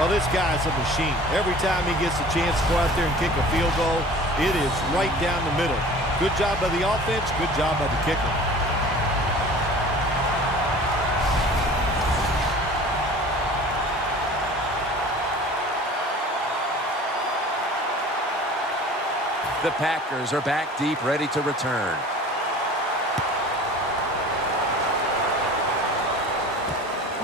Well, this guy's a machine. Every time he gets a chance to go out there and kick a field goal, it is right down the middle. Good job by the offense, good job by the kicker. The Packers are back deep, ready to return.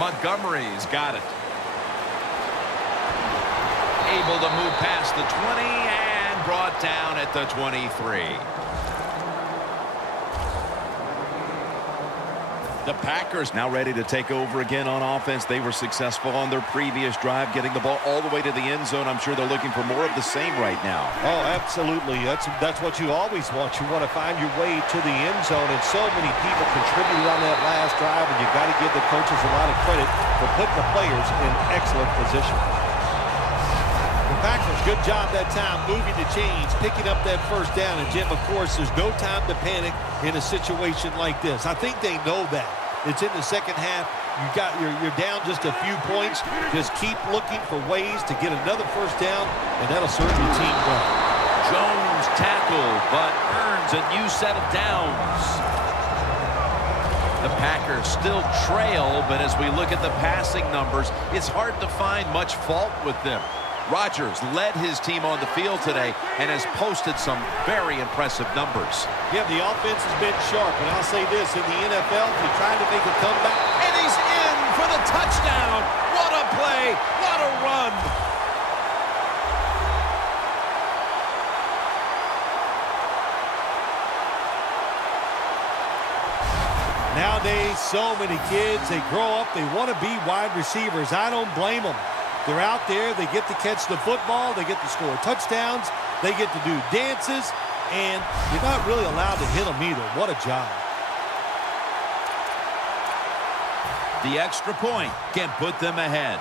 Montgomery's got it. Able to move past the 20 and brought down at the 23. The Packers now ready to take over again on offense. They were successful on their previous drive, getting the ball all the way to the end zone. I'm sure they're looking for more of the same right now. Oh, absolutely. That's what you always want. You want to find your way to the end zone, and so many people contributed on that last drive, and you got to give the coaches a lot of credit for putting the players in excellent position. The Packers, good job that time moving the chains, picking up that first down. And, Jim, of course, there's no time to panic in a situation like this. I think they know that. It's in the second half. You're down just a few points. Just keep looking for ways to get another first down, and that'll serve your team well. Jones tackled, but earns a new set of downs. The Packers still trail, but as we look at the passing numbers, it's hard to find much fault with them. Rodgers led his team on the field today and has posted some very impressive numbers. Yeah, the offense has been sharp, and I'll say this, in the NFL, if you're trying to make a comeback. And he's in for the touchdown. What a play. What a run. Nowadays, so many kids, they grow up, they want to be wide receivers. I don't blame them. They're out there, they get to catch the football, they get to score touchdowns, they get to do dances, and you're not really allowed to hit them either. What a job. The extra point can put them ahead.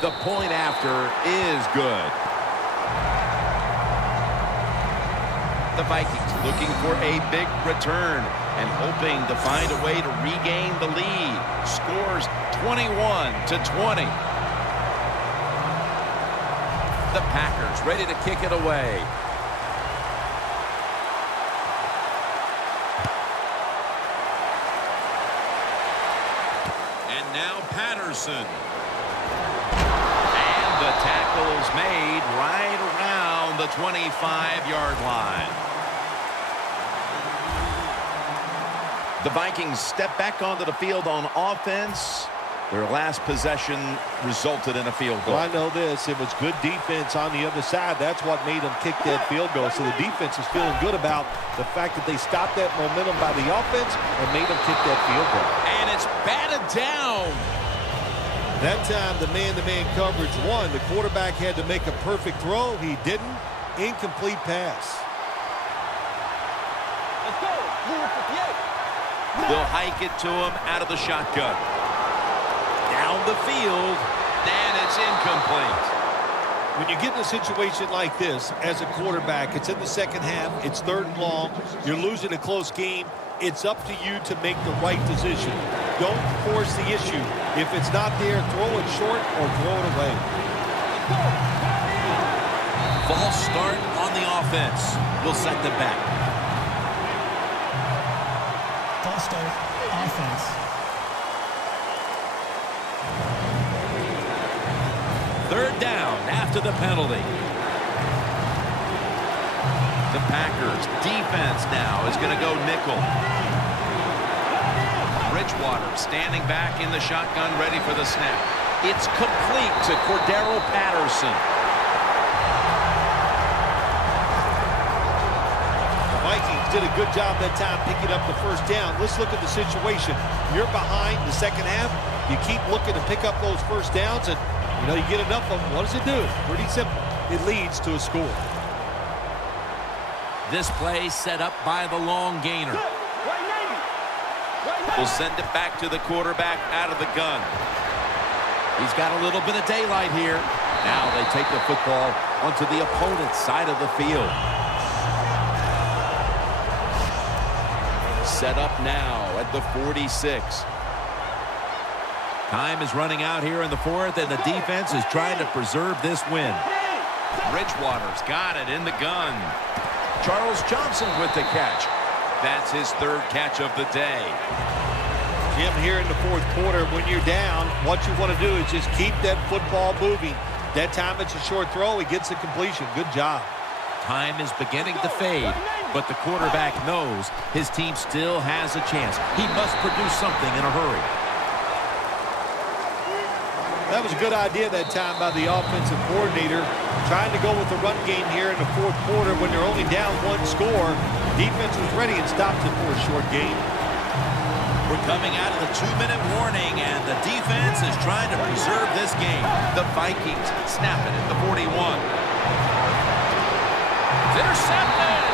The point after is good. The Vikings looking for a big return and hoping to find a way to regain the lead. Scores 21-20. The Packers ready to kick it away. And now Patterson. And the tackle's made right around the 25-yard line. The Vikings step back onto the field on offense. Their last possession resulted in a field goal. Well, I know this. It was good defense on the other side. That's what made them kick that field goal. So the defense is feeling good about the fact that they stopped that momentum by the offense and made them kick that field goal. And it's batted down. That time, the man-to-man coverage won. The quarterback had to make a perfect throw. He didn't. Incomplete pass. Let's go. Number 58. They'll hike it to him out of the shotgun. Down the field, and it's incomplete. When you get in a situation like this, as a quarterback, it's in the second half, it's 3rd and long, you're losing a close game, it's up to you to make the right decision. Don't force the issue. If it's not there, throw it short or throw it away. False start on the offense. We'll set them back. Start offense. Third down after the penalty. The Packers defense now is going to go nickel. Bridgewater standing back in the shotgun, ready for the snap. It's complete to Cordero Patterson. Vikings did a good job that time picking up the first down. Let's look at the situation. You're behind the second half. You keep looking to pick up those first downs, and you get enough of them. What does it do? Pretty simple. It leads to a score. This play set up by the long gainer. We'll send it back to the quarterback out of the gun. He's got a little bit of daylight here. Now they take the football onto the opponent's side of the field. Set up now at the 46. Time is running out here in the fourth, and the defense is trying to preserve this win. Bridgewater's got it in the gun. Charles Johnson with the catch. That's his third catch of the day. Jim, here in the fourth quarter, when you're down, what you want to do is just keep that football moving. That time it's a short throw. He gets the completion. Good job. Time is beginning to fade, but the quarterback knows his team still has a chance. He must produce something in a hurry. That was a good idea that time by the offensive coordinator, trying to go with the run game here in the fourth quarter when they're only down one score. Defense was ready and stopped it for a short gain. We're coming out of the 2-minute warning, and the defense is trying to preserve this game. The Vikings snap it at the 41. It's intercepted.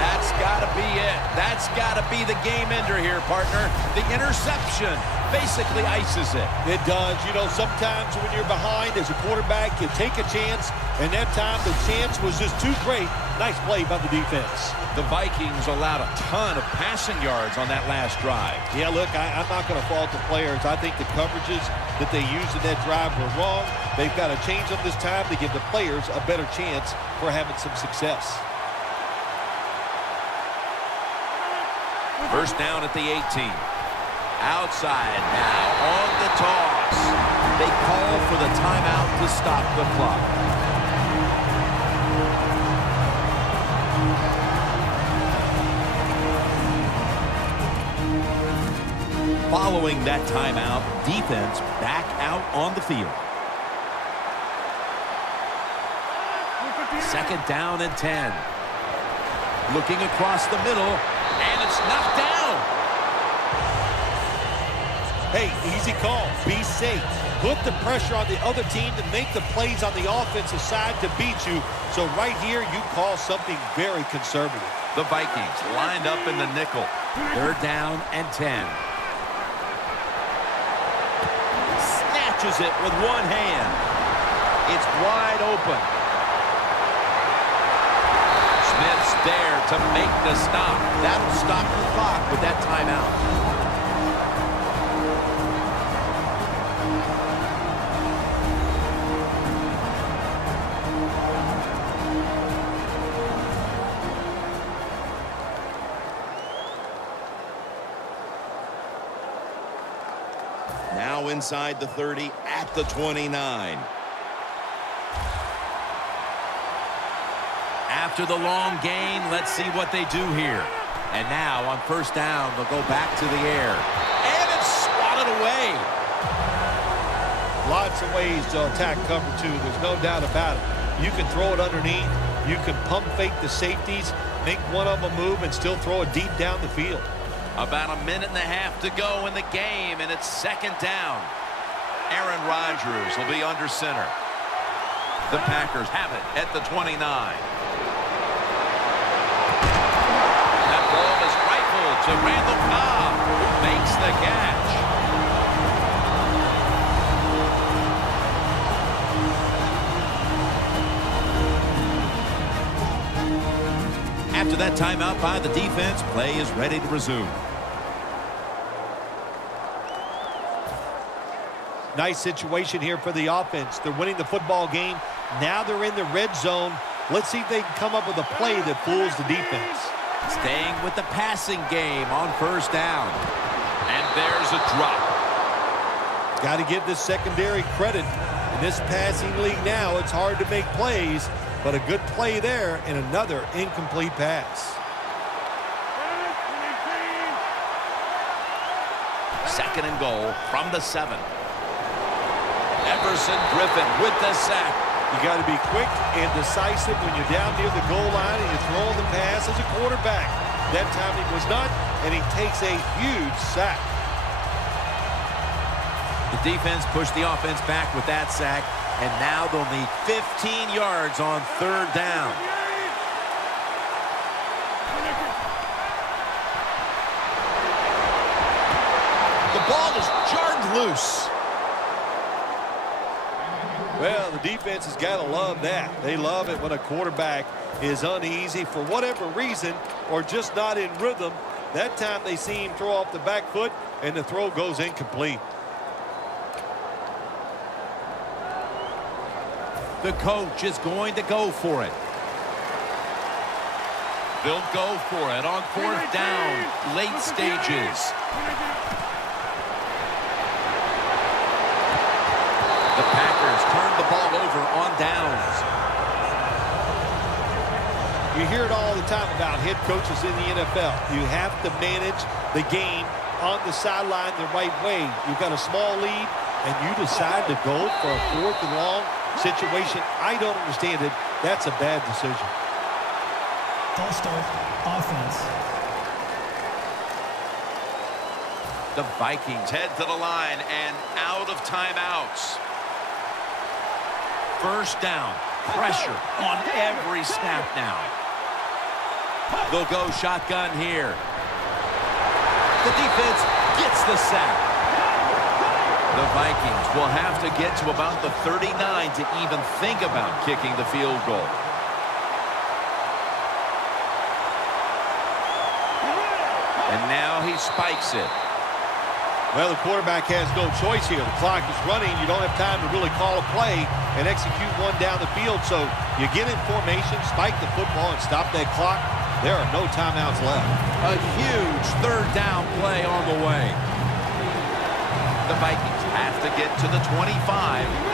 That's got to be it. That's got to be the game ender here, partner. The interception basically ices it. It does. You know, sometimes when you're behind as a quarterback, you take a chance, and that time the chance was just too great. Nice play by the defense. The Vikings allowed a ton of passing yards on that last drive. Yeah, look, I'm not going to fault the players. I think the coverages that they used in that drive were wrong. They've got to change them this time to give the players a better chance for having some success. First down at the 18. Outside now on the toss. They call for the timeout to stop the clock. Following that timeout, defense back out on the field. Second down and 10. Looking across the middle, and it's knocked down. Hey, easy call. Be safe. Put the pressure on the other team to make the plays on the offensive side to beat you. So right here, you call something very conservative. The Vikings lined up in the nickel. Third down and 10. Snatches it with one hand. It's wide open. Smith's there to make the stop. That'll stop the clock with that timeout. Now inside the 30 at the 29. After the long gain, let's see what they do here. And now on first down, they'll go back to the air. And it's swatted away. Lots of ways to attack cover two. There's no doubt about it. You can throw it underneath. You can pump fake the safeties, make one of them move, and still throw it deep down the field. About a minute and a half to go in the game, and it's second down. Aaron Rodgers will be under center. The Packers have it at the 29. That ball is rifled to Randall Cobb, who makes the catch. After that timeout by the defense, play is ready to resume. Nice situation here for the offense. They're winning the football game. Now they're in the red zone. Let's see if they can come up with a play that fools the defense. Staying with the passing game on first down. And there's a drop. Got to give this secondary credit. In this passing league now, it's hard to make plays, but a good play there and another incomplete pass. Second and goal from the 7. Everson Griffin with the sack. You got to be quick and decisive when you're down near the goal line and you're throwing the pass as a quarterback. That time he was not, and he takes a huge sack. The defense pushed the offense back with that sack, and now they'll need 15 yards on third down. The ball is jarred loose. Well, the defense has got to love that. They love it when a quarterback is uneasy for whatever reason or just not in rhythm. That time they see him throw off the back foot, and the throw goes incomplete. The coach is going to go for it. They'll go for it on 4th down, late stages. The Packers turn the ball over on downs. You hear it all the time about head coaches in the NFL. You have to manage the game on the sideline the right way. You've got a small lead, and you decide to go for a 4th and long situation. I don't understand it. That's a bad decision. False start, offense. The Vikings head to the line and out of timeouts. 1st down. Pressure on every snap now. They'll go shotgun here. The defense gets the sack. The Vikings will have to get to about the 39 to even think about kicking the field goal. And now he spikes it. Well, the quarterback has no choice here. The clock is running. You don't have time to really call a play and execute one down the field. So you get in formation, spike the football, and stop that clock. There are no timeouts left. A huge 3rd down play on the way. The Vikings have to get to the 25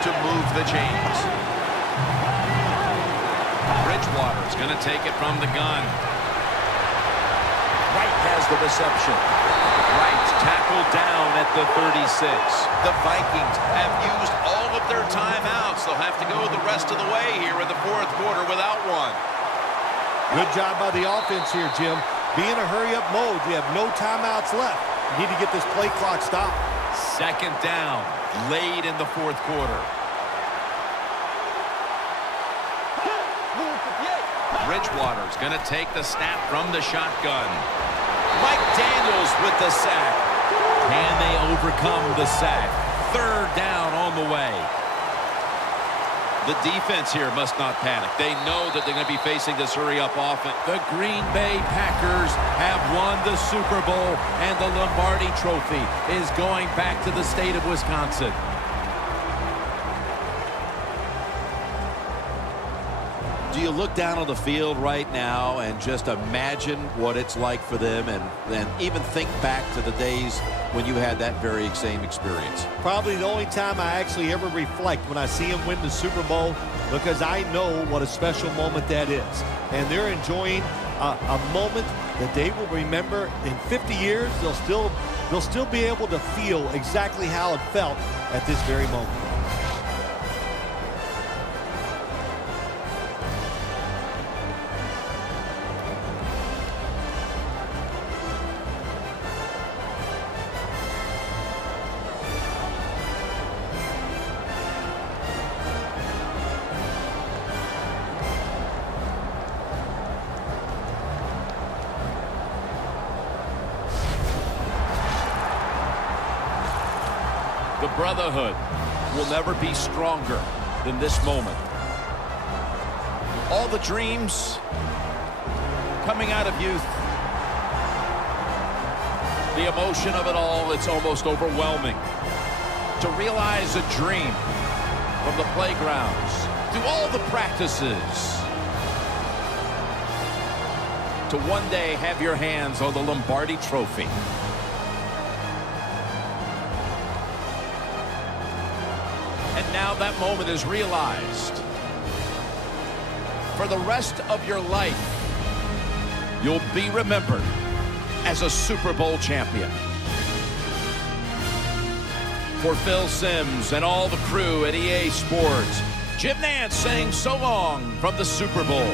to move the chains. Bridgewater's going to take it from the gun. Wright has the reception. Wright tackled down at the 36. The Vikings have used all of their timeouts. They'll have to go the rest of the way here in the 4th quarter without one. Good job by the offense here, Jim. Be in a hurry-up mode. You have no timeouts left. You need to get this play clock stopped. 2nd down, late in the 4th quarter. Bridgewater's going to take the snap from the shotgun. Mike Daniels with the sack. Can they overcome the sack? 3rd down on the way. The defense here must not panic. They know that they're going to be facing this hurry-up offense. The Green Bay Packers have won the Super Bowl, and the Lombardi Trophy is going back to the state of Wisconsin. Do you look down on the field right now and just imagine what it's like for them, and then even think back to the days when you had that very same experience? Probably the only time I actually ever reflect when I see them win the Super Bowl, because I know what a special moment that is. And they're enjoying a moment that they will remember in 50 years. They'll still be able to feel exactly how it felt at this very moment. The brotherhood will never be stronger than this moment. All the dreams coming out of youth. The emotion of it all, it's almost overwhelming. To realize a dream from the playgrounds, through all the practices, to one day have your hands on the Lombardi Trophy. And now that moment is realized. For the rest of your life, you'll be remembered as a Super Bowl champion. For Phil Simms and all the crew at EA Sports, Jim Nantz saying so long from the Super Bowl.